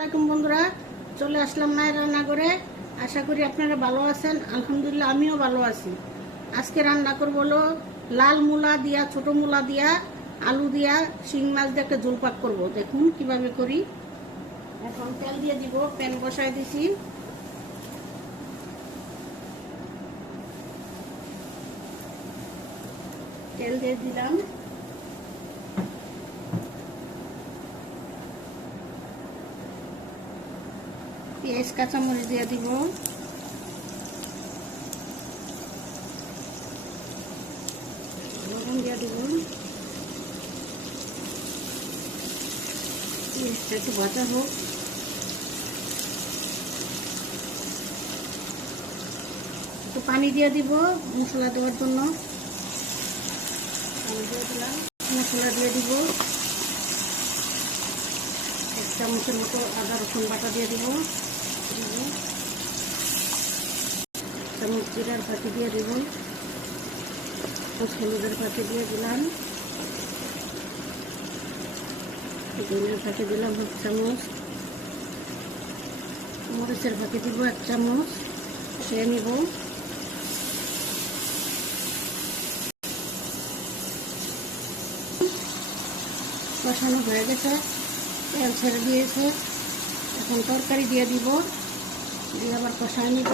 আসসালামাইকুম বন্ধুরা, চলে আসলাম নাই রান্নাঘরে। আশা করি আপনারা ভালো আছেন। আলহামদুলিল্লাহ আমিও ভালো আছি। আজকে রান্না করব হলো লাল মূলা দিয়া, ছোট মূলা দিয়া, আলু দিয়া, শিং মাছ দিয়ে একটা ঝোল পাক করবো। দেখুন কিভাবে করি। এখন তেল দিয়ে দিব, প্যান বসায় দিছি। তেল দিয়ে দিলাম, পেঁয়াজ কাঁচামরিচ দিয়ে দিব, লবণ দিয়ে দিব। পেঁয়াজটা একটু ভাজা হোক। একটু পানি দিয়ে দিব মশলা দেওয়ার জন্য। পানি দিয়ে দিলাম, মশলা দিয়ে দিব। 1 চামচের মতো আদা রসুন বাটা দিয়ে দিব। 1 চামচ জিরার পাতি দিয়ে দিব। হলুদের পাতি দিয়ে দিলাম। ধনিয়ার পাতি দিলাম 1 চামচ। মরিচের পাতি দিব 1 চামচ। খেয়ে নিব। কষানো হয়ে গেছে, তেল ছেড়ে দিয়েছে। এখন তরকারি দিয়ে দিব, দিয়ে আবার কষায় নিব।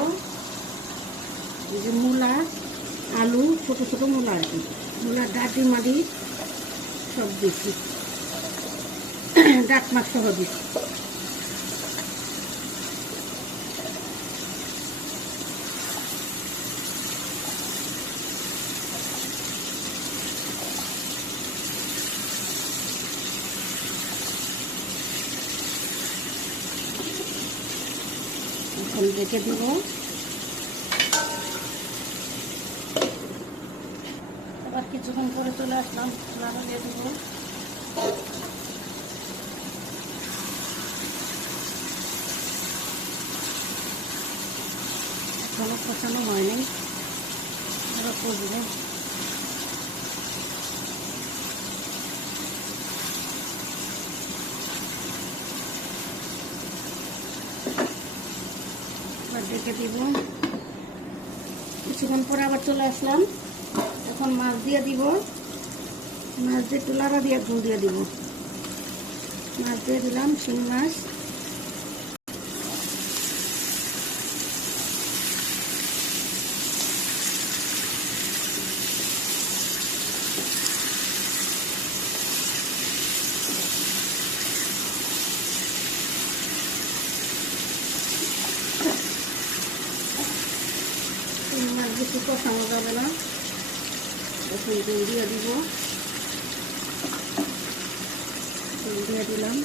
এই যে মূলা, আলু, ছোট ছোট মূলা আর কি, মূলার ডাঁটি মাটি সব দিচ্ছি, ডাক মাছ সহ দিচ্ছি। এখন রেখে দিব। আবার কিছুক্ষণ পরে চলে আসলাম, লাড়া দিয়ে দিব। এখনো কষানো হয়নি, আরো কষবো। ডেকে দিব। কিছুক্ষণ পরে আবার চলে আসলাম। এখন মাছ দিয়ে দিব। মাছ দিয়ে একটু লাড়া দিয়ে ঝোল দিয়ে দিব। মাছ দিয়ে দিলাম, শিং মাছ। মাছ বেশি কষানো যাবে না। এখন তেল দিয়ে দিব। তেল দিয়ে দিলাম।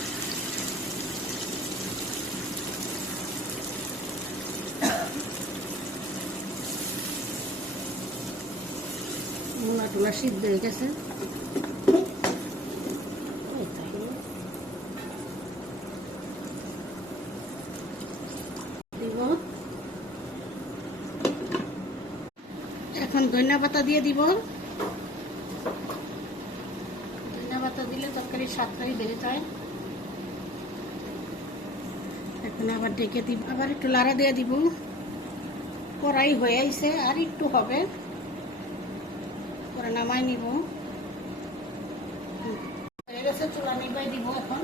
মূলা টুলা সিদ্ধ হয়ে গেছে। এখন ধনিয়া পাতা দিয়ে দিব। ধনিয়া পাতা দিলে তরকারির স্বাদটাই বেড়ে যায়। এখন আবার ঢেকে দিব, আবার একটু লাড়া দিয়ে দিব। কড়াই হয়ে আইছে, আর একটু হবে, পরে নামাই নিব। হয়ে গেছে, চুলা নিবাই দিব এখন।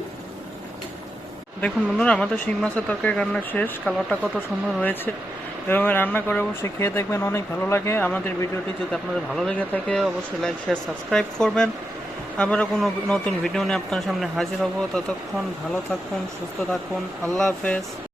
দেখুন বন্ধুরা, আমাদের শিং মাছের তরকারি রান্না শেষ। কালারটা কত সুন্দর হয়েছে। এভাবে রান্না করে অবশ্যই খেয়ে দেখবেন, অনেক ভালো লাগে। আমাদের ভিডিওটি যদি আপনাদের ভালো লেগে থাকে অবশ্যই লাইক, শেয়ার, সাবস্ক্রাইব করবেন। আবারও কোনো নতুন ভিডিও নিয়ে আপনার সামনে হাজির হব। ততক্ষণ ভালো থাকুন, সুস্থ থাকুন। আল্লাহ হাফেজ।